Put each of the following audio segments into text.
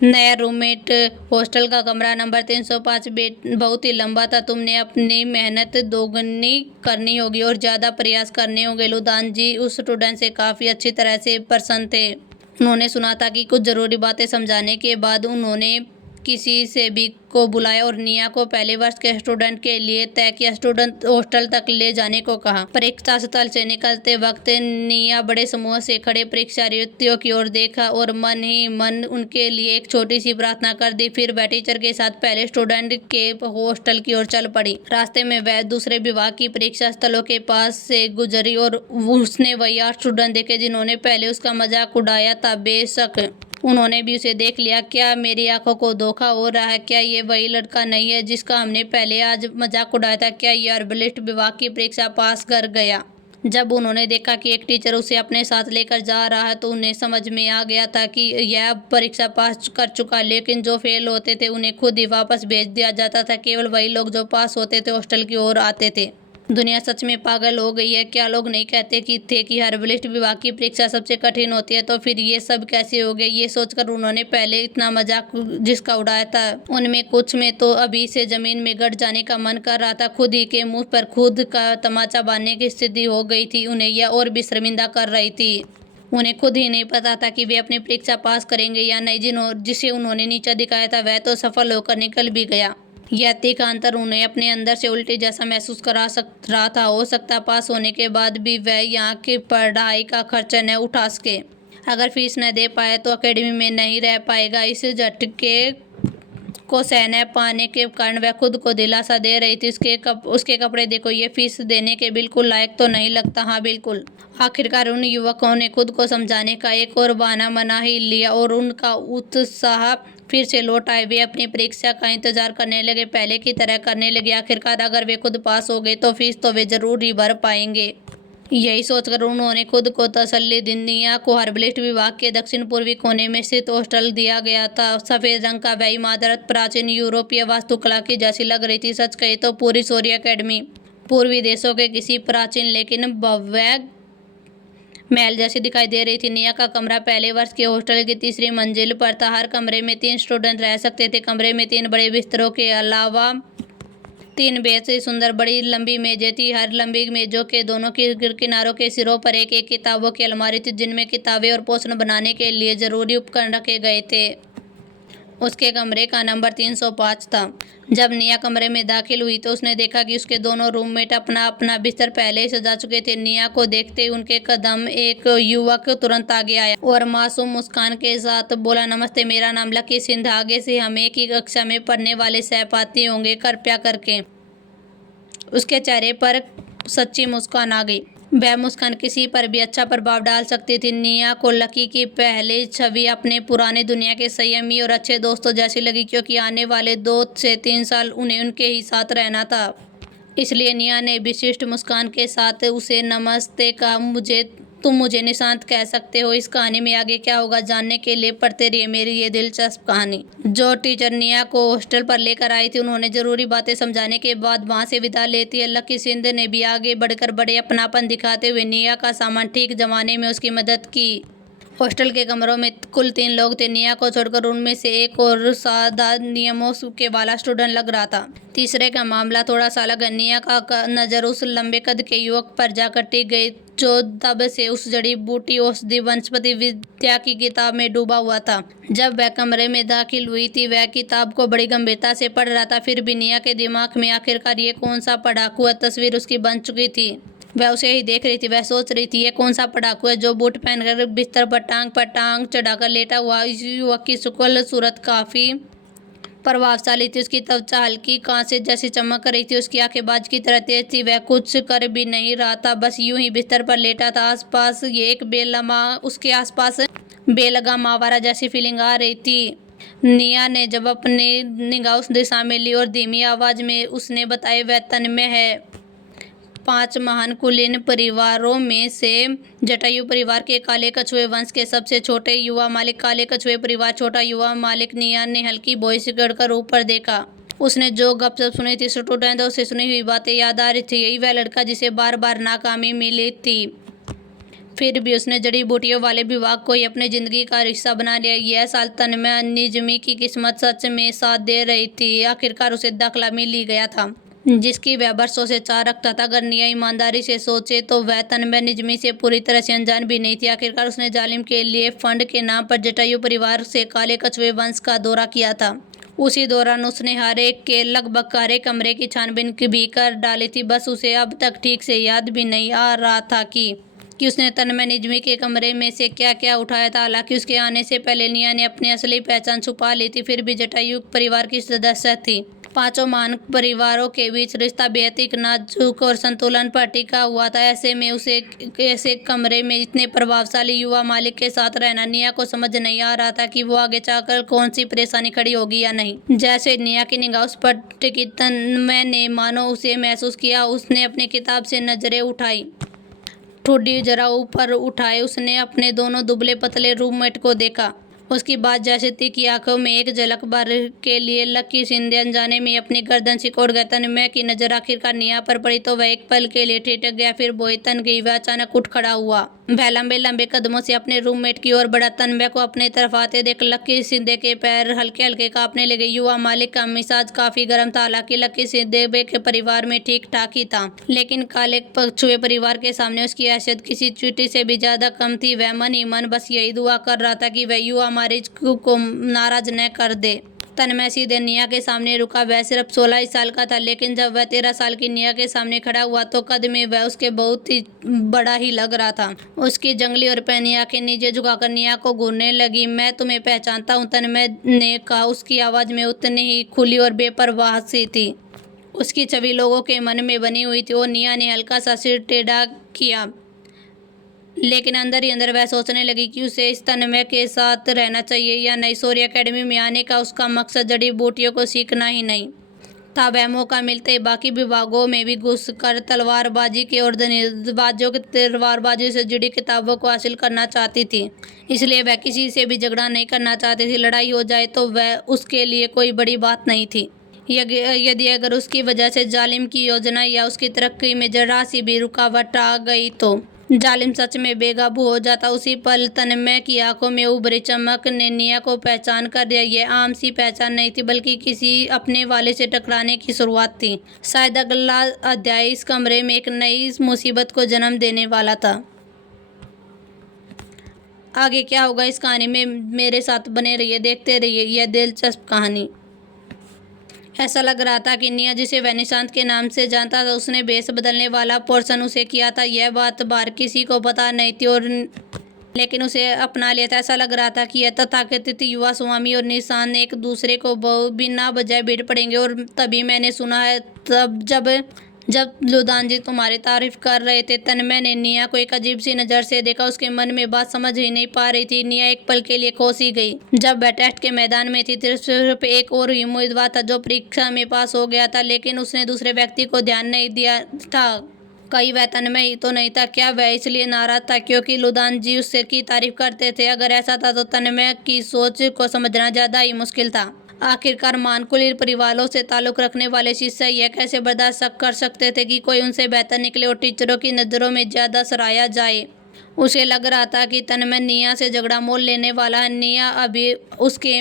नया roommate. Hostel का कमरा नंबर 305 बहुत ही लंबा था। तुमने अपनी मेहनत दोगुनी करनी होगी और ज़्यादा प्रयास करने होंगे। लुदान जी उस स्टूडेंट से काफ़ी अच्छी तरह से प्रसन्न थे। उन्होंने सुना था कि कुछ ज़रूरी बातें समझाने के बाद उन्होंने किसी से भी को बुलाया और निया को पहले वर्ष के स्टूडेंट के लिए तय किया स्टूडेंट हॉस्टल तक ले जाने को कहा। परीक्षा स्थल से निकलते वक्त निया बड़े समूह से खड़े परीक्षार्थियों की ओर देखा और मन ही मन उनके लिए एक छोटी सी प्रार्थना कर दी। फिर वह टीचर के साथ पहले स्टूडेंट के हॉस्टल की ओर चल पड़ी। रास्ते में वह दूसरे विभाग की परीक्षा स्थलों के पास से गुजरी और उसने वही 8 स्टूडेंट देखे जिन्होंने पहले उसका मजाक उड़ाया था। बेशक उन्होंने भी उसे देख लिया। क्या मेरी आंखों को धोखा हो रहा है? क्या ये वही लड़का नहीं है जिसका हमने पहले आज मजाक उड़ाया था? क्या ये अर्बलिस्ट विभाग की परीक्षा पास कर गया? जब उन्होंने देखा कि एक टीचर उसे अपने साथ लेकर जा रहा है तो उन्हें समझ में आ गया था कि यह परीक्षा पास कर चुका। लेकिन जो फेल होते थे उन्हें खुद ही वापस भेज दिया जाता था। केवल वही लोग जो पास होते थे हॉस्टल की ओर आते थे। दुनिया सच में पागल हो गई है। क्या लोग नहीं कहते कि हर्बलिस्ट विभाग की परीक्षा सबसे कठिन होती है? तो फिर ये सब कैसे हो गया? ये सोचकर उन्होंने पहले इतना मजाक जिसका उड़ाया था उनमें कुछ में तो अभी से जमीन में गड़ जाने का मन कर रहा था। खुद ही के मुंह पर खुद का तमाचा बांधने की स्थिति हो गई थी। उन्हें यह और भी शर्मिंदा कर रही थी। उन्हें खुद ही नहीं पता था कि वे अपनी परीक्षा पास करेंगे या नहीं। जिसे उन्होंने नीचा दिखाया था वह तो सफल होकर निकल भी गया। यह तीखा अंतर उन्हें अपने अंदर से उल्टी जैसा महसूस करा रहा था। हो सकता पास होने के बाद भी वह यहाँ की पढ़ाई का खर्चा न उठा सके। अगर फीस न दे पाए तो एकेडमी में नहीं रह पाएगा। इस झटके को सह न पाने के कारण वह खुद को दिलासा दे रही थी। उसके कपड़े देखो, ये फीस देने के बिल्कुल लायक तो नहीं लगता। हाँ बिल्कुल। आखिरकार उन युवकों ने खुद को समझाने का एक और बहाना बना ही लिया और उनका उत्साह फिर से लौट आए। वे अपनी परीक्षा का इंतजार करने लगे, पहले की तरह करने लगे। आखिरकार अगर वे खुद पास हो गए तो फीस तो वे जरूर ही भर पाएंगे। यही सोचकर उन्होंने खुद को तसल्ली दी। निया को हर्बलिस्ट विभाग के दक्षिण पूर्वी कोने में स्थित हॉस्टल दिया गया था। सफेद रंग का वह इमारत प्राचीन यूरोपीय वास्तुकला की जैसी लग रही थी। सच कहे तो पूरी शौर्य एकेडमी पूर्वी देशों के किसी प्राचीन लेकिन भव्य महल जैसी दिखाई दे रही थी। निया का कमरा पहले वर्ष के हॉस्टल की तीसरी मंजिल पर था। हर कमरे में 3 स्टूडेंट रह सकते थे। कमरे में 3 बड़े बिस्तरों के अलावा 3 बेहद से सुंदर बड़ी लंबी मेजें थी। हर लंबी मेजों के दोनों किनारों के सिरों पर एक एक किताबों की अलमारी थी जिनमें किताबें और पोषण बनाने के लिए जरूरी उपकरण रखे गए थे। उसके कमरे का नंबर 305 था। जब निया कमरे में दाखिल हुई तो उसने देखा कि उसके दोनों रूममेट अपना अपना बिस्तर पहले ही सजा चुके थे। निया को देखते ही उनके कदम एक युवक तुरंत आगे आया और मासूम मुस्कान के साथ बोला, नमस्ते, मेरा नाम लकी सिंह। आगे से हम एक ही कक्षा में पढ़ने वाले सहपाठी होंगे, कृपया करके। उसके चेहरे पर सच्ची मुस्कान आ गई। वह मुस्कान किसी पर भी अच्छा प्रभाव डाल सकती थी। निया को लकी की पहली छवि अपने पुराने दुनिया के संयमी और अच्छे दोस्तों जैसी लगी, क्योंकि आने वाले 2 से 3 साल उन्हें उनके ही साथ रहना था। इसलिए निया ने विशिष्ट मुस्कान के साथ उसे नमस्ते कहा। तुम मुझे निशांत कह सकते हो। इस कहानी में आगे क्या होगा जानने के लिए पढ़ते रहिए मेरी ये दिलचस्प कहानी। जो टीचर निया को हॉस्टल पर लेकर आई थी उन्होंने जरूरी बातें समझाने के बाद वहां से विदा लेती है। लकी सिंह ने भी आगे बढ़कर बड़े अपनापन दिखाते हुए निया का सामान ठीक जमाने में उसकी मदद की। हॉस्टल के कमरों में कुल 3 लोग थे। निया को छोड़कर उनमें से एक और सादा नियमों के वाला स्टूडेंट लग रहा था। तीसरे का मामला थोड़ा सा अलग है। निया का नजर उस लंबे कद के युवक पर जाकर टिक गई जो तब से उस जड़ी बूटी औषधि वनस्पति विद्या की किताब में डूबा हुआ था। जब वह कमरे में दाखिल हुई थी वह किताब को बड़ी गंभीरता से पढ़ रहा था। फिर भी निया के दिमाग में आखिरकार ये कौन सा पढ़ाकू है तस्वीर उसकी बन चुकी थी। वह उसे ही देख रही थी। वह सोच रही थी ये कौन सा पढ़ाकू है जो बूट पहनकर बिस्तर पर टांग चढ़ाकर लेटा हुआ। इस युवक की शुक्ल सूरत काफी प्रभावशाली थी। उसकी त्वचा हल्की कांसे जैसी चमक रही थी। उसकी आंखें बाज की तरह तेज थी। वह कुछ कर भी नहीं रहा था, बस यूं ही बिस्तर पर लेटा था। उसके आसपास बेलगाम आवारा जैसी फीलिंग आ रही थी। निया ने जब अपनी निगाह उस दिशा में ली और धीमी आवाज में उसने बताया, वह तन्मय है। 5 महान कुलीन परिवारों में से जटायु परिवार के काले कछुए वंश के सबसे छोटे युवा मालिक काले कछुए परिवार छोटा युवा मालिक। निया ने हल्की भौं सिकड़कर ऊपर देखा। उसने जो गपशप सुनी थी स्टूडेंटों से सुनी हुई बातें याद आ रही थी। यही वह लड़का जिसे बार बार नाकामी मिली थी। फिर भी उसने जड़ी बूटियों वाले विभाग को ही अपनी जिंदगी का रिश्ता बना लिया। यह साल तन्मय निजमी की किस्मत सच में साथ दे रही थी। आखिरकार उसे दाखिला मिल ही गया था, जिसकी वह बरसों से चाह रखता था। अगर निया ईमानदारी से सोचे तो वह तन्मय निजमी से पूरी तरह से अनजान भी नहीं थी। आखिरकार उसने जालिम के लिए फंड के नाम पर जटायु परिवार से काले कछुए वंश का दौरा किया था। उसी दौरान उसने हर एक के लगभग हर एक कमरे की छानबीन भी कर डाली थी। बस उसे अब तक ठीक से याद भी नहीं आ रहा था कि उसने तन्मय निजमी के कमरे में से क्या क्या उठाया था। हालांकि उसके आने से पहले निया ने अपनी असली पहचान छुपा ली थी, फिर भी जटायु परिवार की सदस्य थी। पांचों महान परिवारों के बीच रिश्ता बेहद ही नाजुक और संतुलन पर टिका हुआ था। ऐसे में उसे ऐसे कमरे में इतने प्रभावशाली युवा मालिक के साथ रहना, निया को समझ नहीं आ रहा था कि वो आगे जाकर कौन सी परेशानी खड़ी होगी या नहीं। जैसे निया की निगाह उस पर टिकी, तन्मय ने मानो उसे महसूस किया। उसने अपनी किताब से नजरें उठाई, ठुड्डी जरा ऊपर उठाए उसने अपने दोनों दुबले पतले रूममेट को देखा। उसकी बात जैसे थी कि आंखों में एक झलक भर के लिए लकी शिंदे अनजाने में अपनी गर्दन सिकोड़ गया। तन्मय की नजर आखिरकार निया पर पड़ी तो वह एक पल के लिए ठिठक गया, फिर बोई तन गई। वह अचानक उठ खड़ा हुआ। वह लंबे लंबे कदमों से अपने रूममेट की ओर बढ़ा। तन्मय को अपने तरफ आते देख लकी शिंदे के पैर हल्के हल्के कांपने लगे। युवा मालिक का मिजाज काफी गर्म था। हालांकि लकी शिंदे के परिवार में ठीक ठाक ही था, लेकिन काले कछुए परिवार के सामने उसकी हैसियत किसी चींटी से भी ज्यादा कम थी। वह मन ही मन बस यही दुआ कर रहा था कि वह युवा मालिक को नाराज न कर दे। तन्मय सीधे निया के सामने रुका। वह सिर्फ 16 साल का था, लेकिन जब वह 13 साल की निया के सामने खड़ा हुआ तो कद में वह उसके बहुत ही बड़ा ही लग रहा था। उसकी जंगली और पैनी आंखें नीचे झुकाकर निया को घूरने लगी। मैं तुम्हें पहचानता हूँ, तन्मय ने कहा। उसकी आवाज में उतनी ही खुली और बेपरवाह सी थी। उसकी छवि लोगों के मन में बनी हुई थी। और निया ने हल्का सा सिर टेढ़ा किया, लेकिन अंदर ही अंदर वह सोचने लगी कि उसे इस तन्मय के साथ रहना चाहिए या नहीं। सूर्य एकेडमी में आने का उसका मकसद जड़ी बूटियों को सीखना ही नहीं था। वह मौका मिलते ही बाकी विभागों में भी घुसकर तलवारबाजी के और धनुर्बाजों की तलवारबाजी से जुड़ी किताबों को हासिल करना चाहती थी। इसलिए वह किसी से भी झगड़ा नहीं करना चाहती थी। लड़ाई हो जाए तो वह उसके लिए कोई बड़ी बात नहीं थी। यदि अगर उसकी वजह से जालिम की योजना या उसकी तरक्की में जरा सी भी रुकावट आ गई तो जालिम सच में बेकाबू हो जाता। उसी पल तन्मय की आंखों में उभरी चमक ने निया को पहचान कर दिया। यह आम सी पहचान नहीं थी, बल्कि किसी अपने वाले से टकराने की शुरुआत थी। शायद अगला अध्याय इस कमरे में एक नई मुसीबत को जन्म देने वाला था। आगे क्या होगा इस कहानी में, मेरे साथ बने रहिए, देखते रहिए यह दिलचस्प कहानी। ऐसा लग रहा था कि निया जिसे वह निशांत के नाम से जानता था, उसने भेष बदलने वाला पोर्शन उसे किया था। यह बात बाहर किसी को पता नहीं थी, और लेकिन उसे अपना लिया था। ऐसा लग रहा था कि यह तथाकथित युवा स्वामी और निशांत एक दूसरे को बिना वजह भीड़ पड़ेंगे। और तभी मैंने सुना है तब जब लुदान जी तुम्हारी तारीफ कर रहे थे। तन्मय ने निया को एक अजीब सी नजर से देखा। उसके मन में बात समझ ही नहीं पा रही थी। निया एक पल के लिए खो सी गई। जब वह टेस्ट के मैदान में थी, सिर्फ एक और उम्मीदवार था जो परीक्षा में पास हो गया था, लेकिन उसने दूसरे व्यक्ति को ध्यान नहीं दिया था। कहीं वह तन्मय ही तो नहीं था? क्या वह इसलिए नाराज था क्योंकि लुदान जी उससे की तारीफ करते थे? अगर ऐसा था तो तन्मय की सोच को समझना ज्यादा ही मुश्किल था। आखिरकार मानकुलीन परिवारों से ताल्लुक रखने वाले शिष्य यह कैसे बर्दाश्त कर सकते थे कि कोई उनसे बेहतर निकले और टीचरों की नज़रों में ज़्यादा सराहा जाए। उसे लग रहा था कि तन्मय निया से झगड़ा मोल लेने वाला है। निया अभी उसके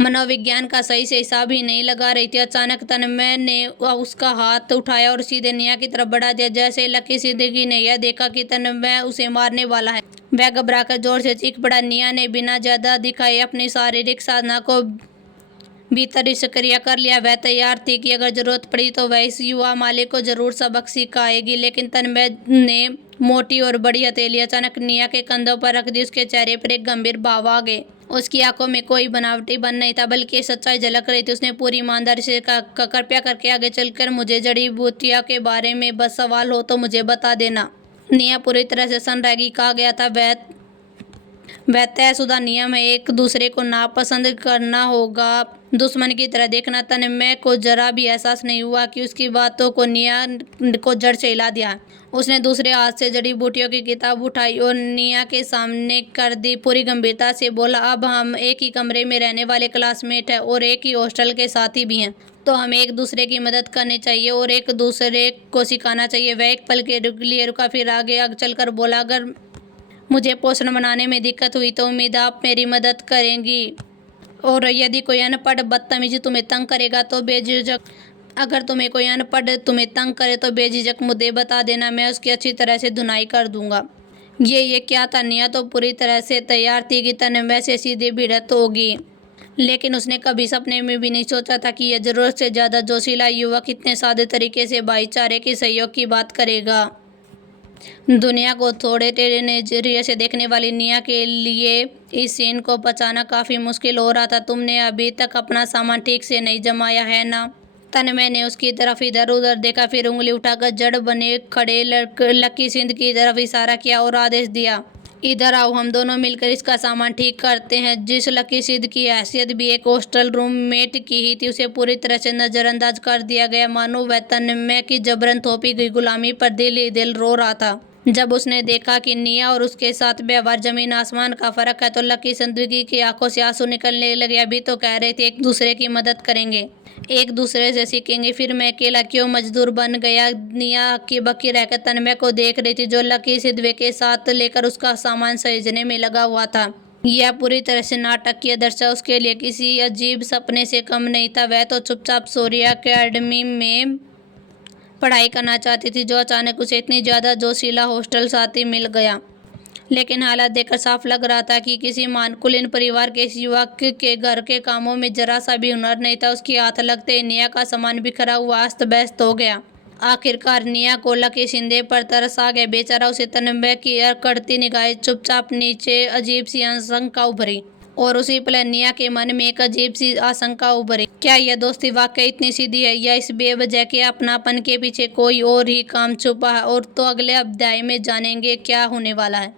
मनोविज्ञान का सही से हिसाब ही नहीं लगा रही थी। अचानक तन्मय ने उसका हाथ उठाया और सीधे निया की तरफ बढ़ा दिया। जैसे लकी सिद्दीकी ने यह देखा कि तन्मय उसे मारने वाला है, वह घबराकर जोर से चीख पड़ा। निया ने बिना ज्यादा दिखाए अपनी शारीरिक साधना को भीतर सक्रिय कर लिया। वह तैयार थी कि अगर जरूरत पड़ी तो वह इस युवा मालिक को जरूर सबक सिखाएगी। लेकिन तन्मय ने मोटी और बड़ी हथेली अचानक निया के कंधों पर रख दी। उसके चेहरे पर एक गंभीर भाव आ गए। उसकी आंखों में कोई बनावटी बन नहीं था, बल्कि सच्चाई झलक रही थी। उसने पूरी ईमानदारी से कहा, कृपया करके आगे चलकर मुझे जड़ी बूटियों के बारे में बस सवाल हो तो मुझे बता देना। निया पूरी तरह से सन्न रह गई। कहा गया था वह तयशुदा नियम है, एक दूसरे को नापसंद करना होगा, दुश्मन की तरह देखना। तन्मय को जरा भी एहसास नहीं हुआ कि उसकी बातों को निया को जड़ से हिला दिया। उसने दूसरे हाथ से जड़ी बूटियों की किताब उठाई और निया के सामने कर दी। पूरी गंभीरता से बोला, अब हम एक ही कमरे में रहने वाले क्लासमेट हैं और एक ही हॉस्टल के साथी भी हैं, तो हमें एक दूसरे की मदद करनी चाहिए और एक दूसरे को सिखाना चाहिए। वह एक पल के लिए रुका, फिर आगे चलकर बोला, मुझे पोषण बनाने में दिक्कत हुई तो उम्मीद आप मेरी मदद करेंगी। और यदि कोई अनपढ़ बदतमीज तुम्हें तंग करेगा तो बेझिझक अगर तुम्हें कोई अनपढ़ तुम्हें तंग करे तो बेझिझक मुझे बता देना, मैं उसकी अच्छी तरह से धुनाई कर दूंगा। ये क्या था? निया तो पूरी तरह से तैयार थी कि तन्मय से सीधे भिड़ंत होगी, लेकिन उसने कभी सपने में भी नहीं सोचा था कि यह जरूरत से ज्यादा जोशीला युवक इतने सादे तरीके से भाईचारे के सहयोग की बात करेगा। दुनिया को थोड़े टेढ़े नजरिए से देखने वाली निया के लिए इस सीन को बचाना काफी मुश्किल हो रहा था। तुमने अभी तक अपना सामान ठीक से नहीं जमाया है ना? तन्मय ने उसकी तरफ इधर उधर देखा, फिर उंगली उठाकर जड़ बने खड़े लकी सिंध की तरफ इशारा किया और आदेश दिया, इधर आओ, हम दोनों मिलकर इसका सामान ठीक करते हैं। जिस लकी सिंध की हैसियत भी एक हॉस्टल रूममेट की ही थी, उसे पूरी तरह से नजरअंदाज कर दिया गया, मानो वह तन्मय की जबरन थोपी गई गुलामी पर दिल ही दिल रो रहा था। जब उसने देखा कि निया और उसके साथ व्यवहार जमीन आसमान का फर्क है तो लकी जिंदगी की आंखों से आंसू निकलने लगे। अभी तो कह रहे थे एक दूसरे की मदद करेंगे, एक दूसरे से सीखेंगे, फिर मैं अकेला क्यों मजदूर बन गया? निया हक्की बक्की रहकर तन्मय को देख रही थी, जो लकी सिद्धवे के साथ लेकर उसका सामान सहेजने में लगा हुआ था। यह पूरी तरह से नाटकीय दृश्य उसके लिए किसी अजीब सपने से कम नहीं था। वह तो चुपचाप सूर्या अकेडमी में पढ़ाई करना चाहती थी, जो अचानक उसे इतनी ज्यादा जोशीला हॉस्टल साथी मिल गया। लेकिन हालात देखकर साफ लग रहा था कि किसी मानकुलीन परिवार के इस युवक के घर के कामों में जरा सा भी हुनर नहीं था। उसके हाथ लगते ही निया का सामान बिखरा हुआ अस्त व्यस्त हो गया। आखिरकार निया को लकी सिंधे पर तरस आ गया। बेचारा उसे तन्मय की अकड़ती निगाहें चुपचाप नीचे अजीब सी आशंका उभरी, और उसी पल निया के मन में एक अजीब सी आशंका उभरी, क्या यह दोस्ती वाकई इतनी सीधी है या इस बेवजह के अपनापन के पीछे कोई और ही काम छुपा है? और तो अगले अध्याय में जानेंगे क्या होने वाला है।